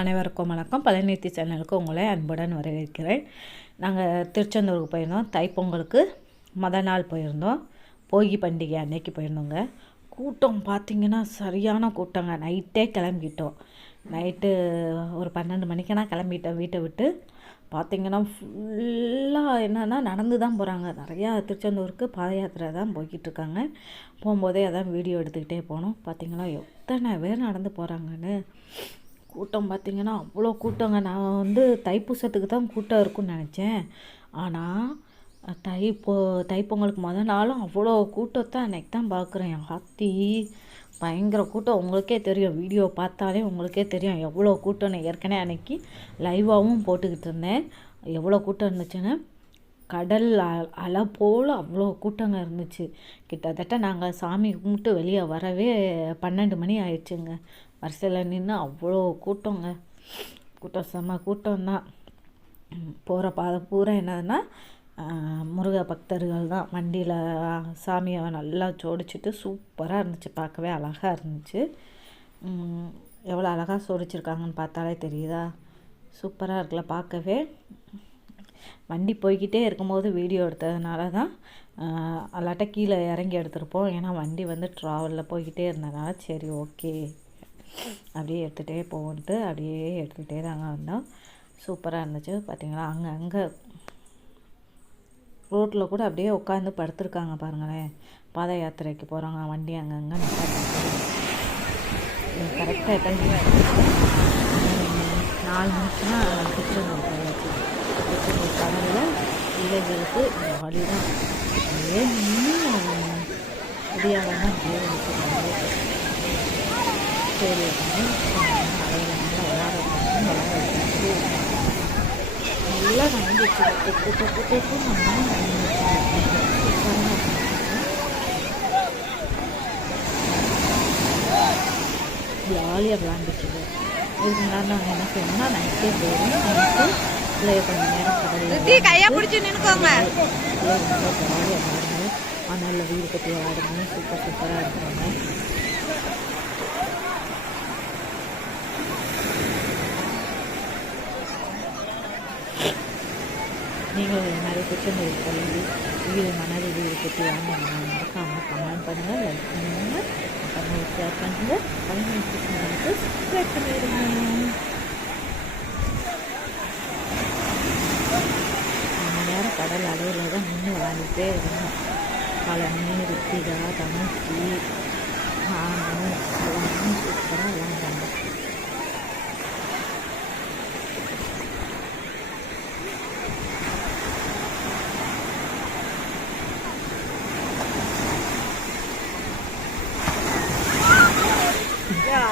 அனைவருக்கும் வணக்கம். பழனித்தி சேனலுக்கு உங்களை அன்புடன் வரவேற்கிறேன். நாங்கள் திருச்செந்தூருக்கு போயிருந்தோம். தைப்பொங்கலுக்கு மத நாள் போயிருந்தோம். போகி பண்டிகை அன்னைக்கு போயிருந்தோங்க. கூட்டம் பார்த்திங்கன்னா சரியான கூட்டங்க. நைட்டே கிளம்பிட்டோம். நைட்டு ஒரு பன்னெண்டு மணிக்கெல்லாம் கிளம்பிட்டோம். வீட்டை விட்டு பார்த்திங்கன்னா ஃபுல்லாக என்னென்னா நடந்து தான் போகிறாங்க நிறையா திருச்செந்தூருக்கு பாத யாத்திரை தான் போய்கிட்டு இருக்காங்க. போகும்போதே அதான் வீடியோ எடுத்துக்கிட்டே போனோம். பார்த்திங்கன்னா எத்தனை பேர் நடந்து போகிறாங்கன்னு கூட்டம் பார்த்திங்கன்னா அவ்வளோ கூட்டங்க. நான் வந்து தைப்பூசத்துக்கு தான் கூட்டம் இருக்கும்னு நினச்சேன். ஆனால் தை பொ தைப்பொங்கலுக்கு மொதல் நாளும் அவ்வளோ கூட்டத்தை அன்னைக்கு தான் பார்க்குறேன். ஹாத்தி பயங்கர கூட்டம். உங்களுக்கே தெரியும். வீடியோ பார்த்தாலே உங்களுக்கே தெரியும் எவ்வளோ கூட்டம்னு. ஏற்கனவே அன்னைக்கு லைவாகவும் போட்டுக்கிட்டு இருந்தேன். எவ்வளோ கூட்டம் இருந்துச்சுன்னு. கடல் அ- அலை போல் அவ்வளோ கூட்டங்க இருந்துச்சு. கிட்டத்தட்ட நாங்கள் சாமி கும்பிட்டு வெளியே வரவே பன்னெண்டு மணி ஆயிடுச்சுங்க. வரிசையில் நின்று அவ்வளோ கூட்டங்க. கூட்டம் செம்ம கூட்டம்தான் போகிற பாதை பூரா என்னதுன்னா முருக பக்தர்கள் தான். வண்டியில் சாமியை நல்லா ஜோடிச்சுட்டு சூப்பராக இருந்துச்சு. பார்க்கவே அழகாக இருந்துச்சு. எவ்வளோ அழகாக சோடிச்சிருக்காங்கன்னு பார்த்தாலே தெரியுதா? சூப்பராக இருக்குல்ல பார்க்கவே. வண்டி போய்கிட்டே இருக்கும்போது வீடியோ எடுத்ததுனால தான் அல்லாட்ட கீழே இறங்கி எடுத்திருப்போம். ஏன்னா வண்டி வந்து ட்ராவலில் போய்கிட்டே இருந்ததுனால சரி ஓகே அப்படியே எடுத்துகிட்டே போகன்ட்டு அப்படியே எடுத்துக்கிட்டே தாங்க வந்தோம். சூப்பராக இருந்துச்சு. பார்த்தீங்களா அங்கே அங்கே ரோட்டில் கூட அப்படியே உட்காந்து படுத்துருக்காங்க பாருங்களேன். பாத யாத்திரைக்கு போகிறாங்க வண்டி அங்கங்கே கரெக்டாக எத்தனை நாலு மணிக்குனா திருச்செந்தூர் போயாச்சு இருக்கிற கடலில் பிள்ளைகளுக்கு ஜாலி தான் அப்படியே நின்று முடியாதான் அப்படியே சரி அப்படின்னு நல்லா விளாட நல்லா தொப்பு தொப்பு தொப்பு நல்லா ஜாலியாக விளாண்டுச்சு இதுக்கு முன்னாடி நாங்கள் என்ன செய்யணும்னா நைட்டே போயிடும் நைட்டு பிள்ளைய கொஞ்ச நேரம் கடலில் கையா பிடிச்சு நின்னுக்கோங்க வீடு கட்டி விளாடுங்க சூப்பர் சூப்பராக இருக்கிறாங்க நீங்கள் நிறைய திருச்செந்தூர் கல்வி வீடு மணல் வீடு கட்டி வாங்க மறக்காமல் கமெண்ட் பண்ணுங்கள் லைக் பண்ணுங்கள் ஷேர் பண்ணுங்கள் பதினஞ்சு சப்ஸ்கிரைப் பண்ணிடுங்க கடல் அலையில் தான் நின்று விளாண்டுட்டே இருந்தோம் பழனி ரித்திகா தனுஷி நானு எல்லாமே சூப்பராக விளாண்டாங்க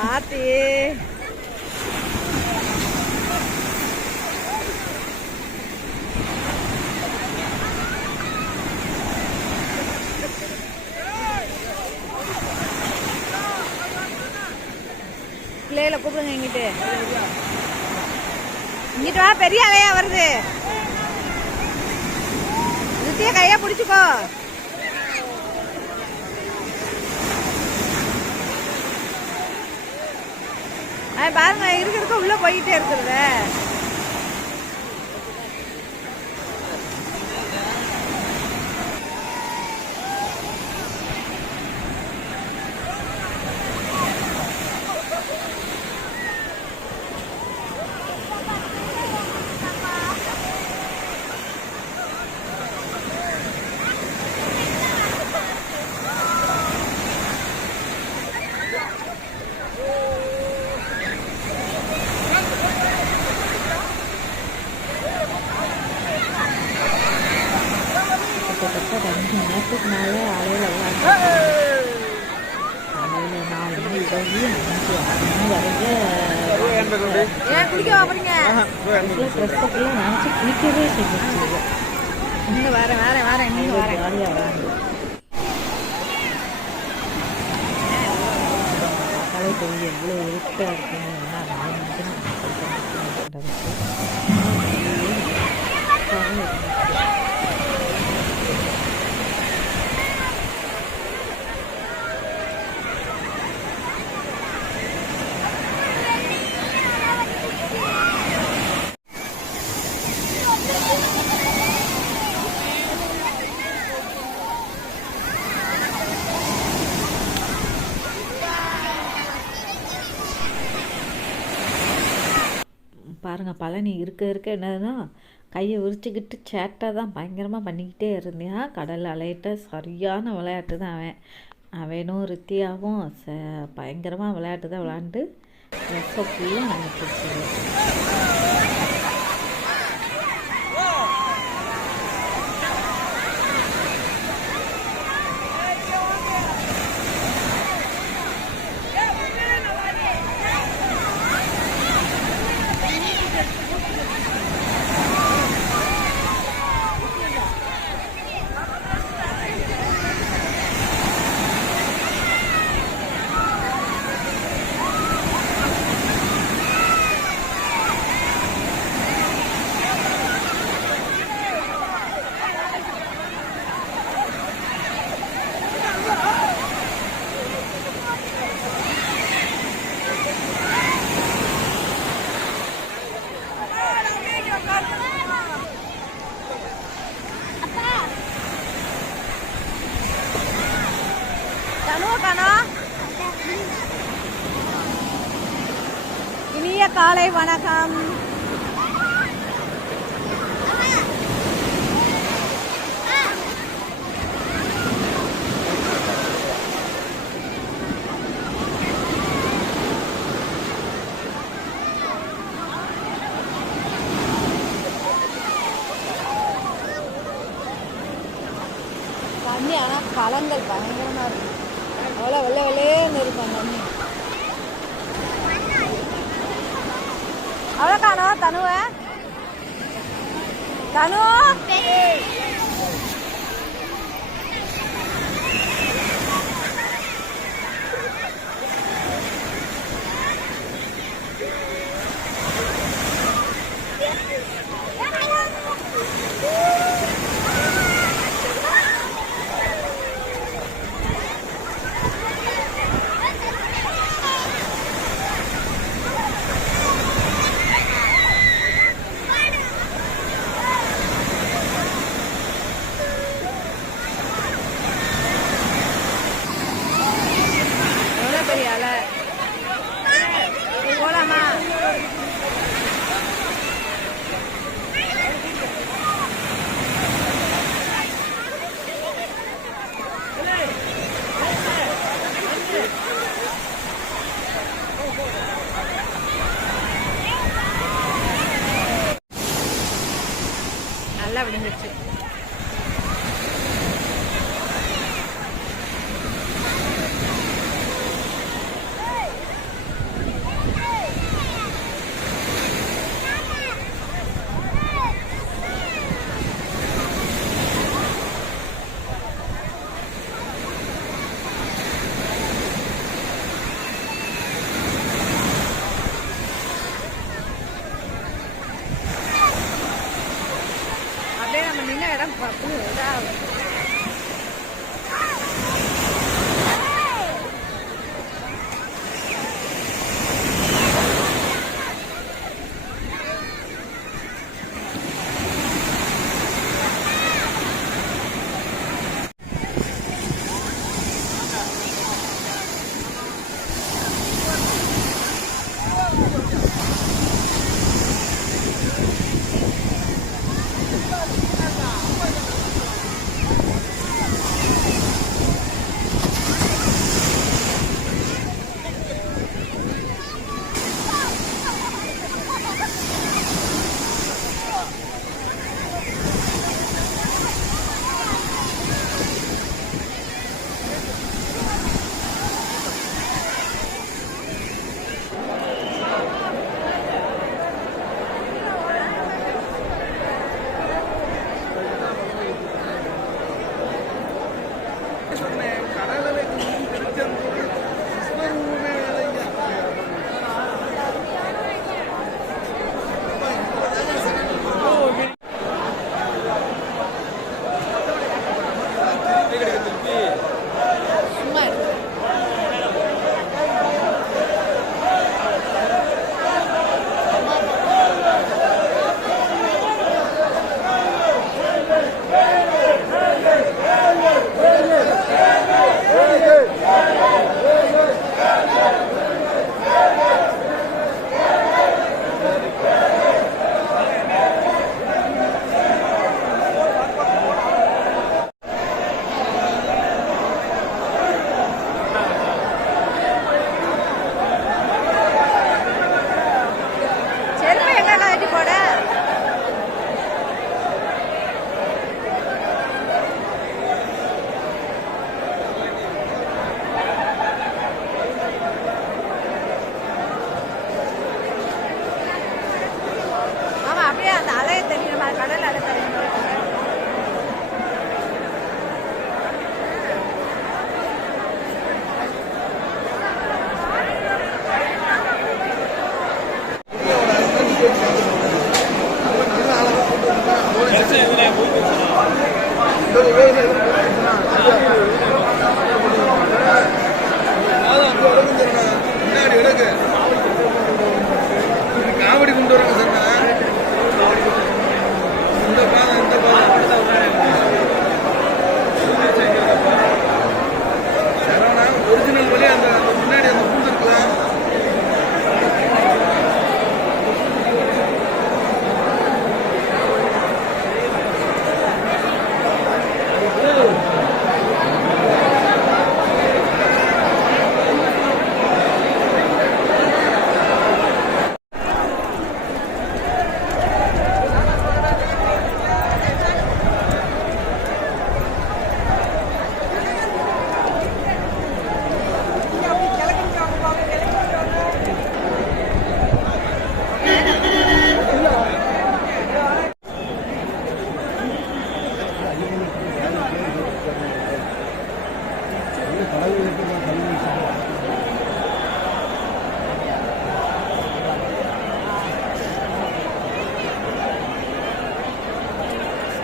ஆத்தி பிள்ளைகளை கூப்பிடுங்க இங்கிட்டு. இங்கிட்டு வா பெரிய அலையா வருது. நித்திய கையா பிடிச்சுக்கோ. அது பாருங்க இருக்க இருக்க உள்ள போயிட்டே இருக்கிறத கிட்டத்தட்ட நேரத்துக்கு மேலே அலையில் அலையில் நாலு மணி இரவு அஞ்சு ஆறு மணி வரைக்கும் நினச்சி குளிக்கவே செஞ்சிருச்சு இங்க வரேன் வரேன் வரேன் நீங்க வரேன் ஜாலியாக விளாண்டு பார்த்தாலே தெரியும் எவ்வளோ இருட்டாக இருக்குன்னு பாருங்கள் பழனி இருக்க இருக்க என்னதுன்னா கையை விரிச்சுக்கிட்டு சேட்டை தான் பயங்கரமாக பண்ணிக்கிட்டே இருந்தியா கடல் அலையிட்ட சரியான விளையாட்டு தான் அவன். அவனும் ரித்தியாவும் ச பயங்கரமாக விளையாட்டு தான் விளையாண்டு ட்ரெஸ்ஸை ஃபுல்லாக நினைச்சிருச்சு தனுவ இனிய காலை வணக்கம். தண்ணி ஆனால் கலங்கள் பயங்கரமாக இருக்கும் அவ்வளோ வெள்ளை வெள்ளையேன்னு இருக்கும் தண்ணி அவ்வளோ காணோம் தனுவ? தனு?